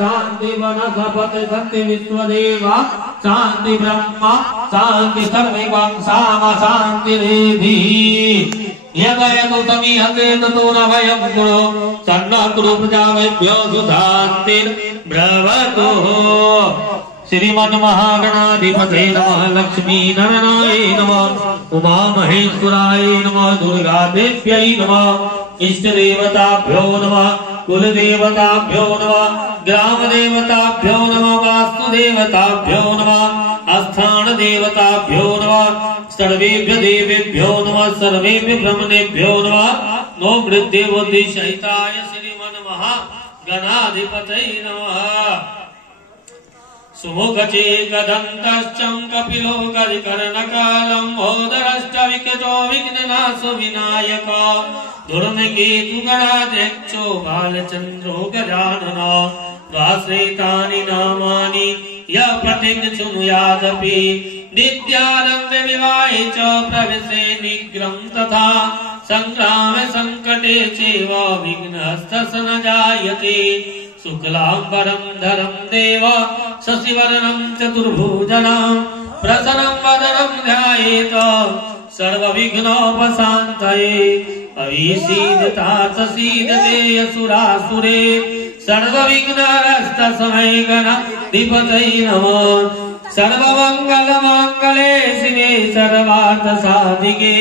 शांति वनस्पति शांति विश्वदेवा शांति ब्रह्मा शांति सर्वं साम शांति रेधि यदयतु समीहते ततो न वयं कुरु सन्नो कुरु प्रजाभ्यो सुशान्तिर्भवतु। श्रीमन्महागणाधिपते नमः लक्ष्मी नारायणाय नमः उमा महेश्वराय नमः दुर्गादेव्यै नमः इष्टदेवताभ्यो नमः कुलदेवताभ्यो नमः ग्रामदेवताभ्यो नमः वास्तुदेवताभ्यो नमः स्थानदेवताभ्यो नमः सर्वेभ्यो देवेभ्यो नमः सर्वेभ्यो ब्रह्मणेभ्यो नमः नो वृद्धिबुद्धिसहिताय श्रीमन्महागणाधिपतये नमः। सुमुखचेकदन्तश्चं कपिलो गजकर्णकालम्बोदरश्च विकटो विघ्ननाशो विनायक दुर्निकेतुगणाध्यक्षो बालचन्द्रो गजाननो द्वाश्रैतानि नामानि यः प्रतिगच्छृणुयादपि नित्यानन्दे विवाहे च प्रविशे निग्रहं तथा संग्रामे संकटे चैव विघ्नस्तस्य न जायते। शुक्लांबरं धरं देव शशिवर्णं चतुर्भुजं प्रसन्नं वदनं ध्यायेत् सर्वविघ्नोपशान्तये। अविसीदतात् सीदते असुरासुरे सर्वविघ्नहस्तस्मै गणाधिपतये नमः। सर्वमङ्गलमाङ्गल्ये शिवे सर्वार्थसाधिके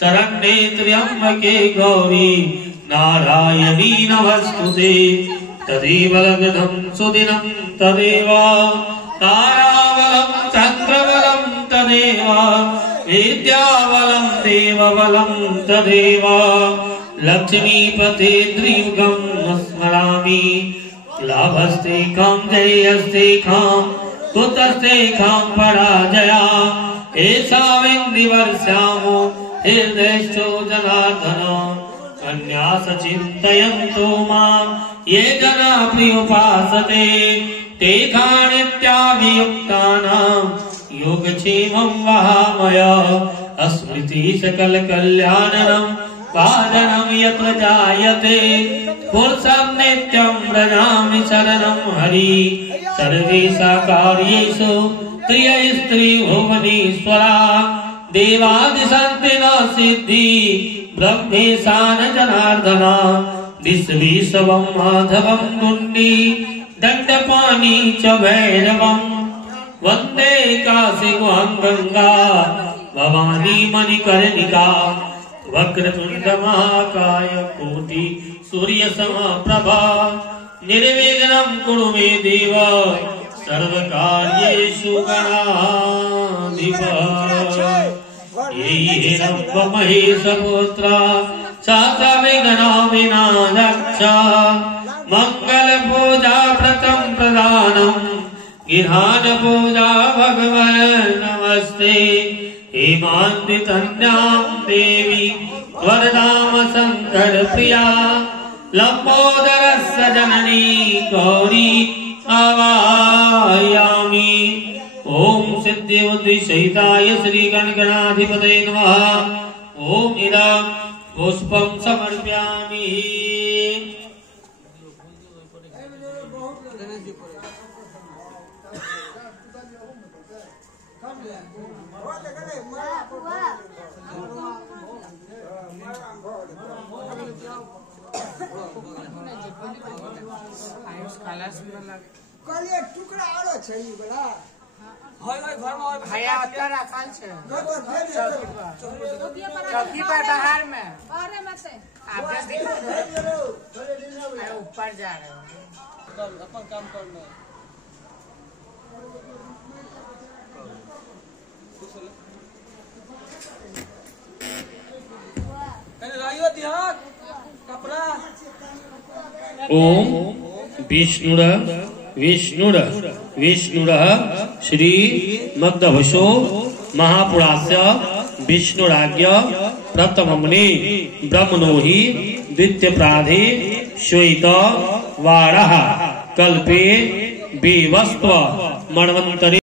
शरण्ये त्र्यम्बके गौरी नारायणी नमस्तुते। तदेव लग्नं सुदिनं तदेव ताराबलं चन्द्रबलं तदेव विद्याबलं देवबलं तदेव। लक्ष्मीपते त्रियुगं स्मरामि लाभस्तेखं जयस्तेखं कुतस्तेखं पराजया एषा विन्दिवर्ष्यामो हृदयस्थो जनार्दन। अन्यास चिन्तयन्तो मां ये जना प्रियोपासते तेषामित्याभियुक्तानां योगक्षेमं वहामय। स्मृति सकल कल्याणं पादनं यत्र जायते पुरुषं नित्यं व्रजामि शरणं हरि। सर्वेषु कार्येषु त्रियस्त्रिभुवनेश्वरा देवादिशन्ति न सिद्धि ब्रह्मेशान जनार्दन। विश्वेशवं माधवं गुण्डी दण्डपाणि च भैरवं वन्दे काशीगुहां गंगा भवानी मणिकर्णिका। वक्रतुण्ड महाकाय कोटि सूर्यसमप्रभा निर्विघ्नं कुरु मे देव सर्वकार्येषु गणाधिपः। हिरण्य महेशपुत्र विघ्नविनाशक मंगल पूजा व्रतं प्रदानं गिरहान पूजा भगवन् नमस्ते। हेमान्ति तन्यां देवी वरदाम शंकर प्रिया लंबोदरस्य जननी गौरी आवाहयामि। ओम सिद्धि बुद्धि सहिताय श्री गणगणाधिपतये नमः। ओम इदं पुष्पं समर्पयामि। कल एक टुकड़ा आरो छै ई बला होय होय घर में भैया अत्ता रखल छै चौकी पर बाहर में अरे मत आप देखो ऊपर जा रहे हो अपन काम करना कने लाइयो ध्यान कपड़ा। ओम विष्णुरः विष्णुरः विष्णुरः श्री मद्दभशो महापुरास्य विष्णुराज्ञ प्रथममुनि ब्रह्मणो हि द्वितीय प्राधे श्वेत वारः कल्पे विवस्व मन्वन्तरे।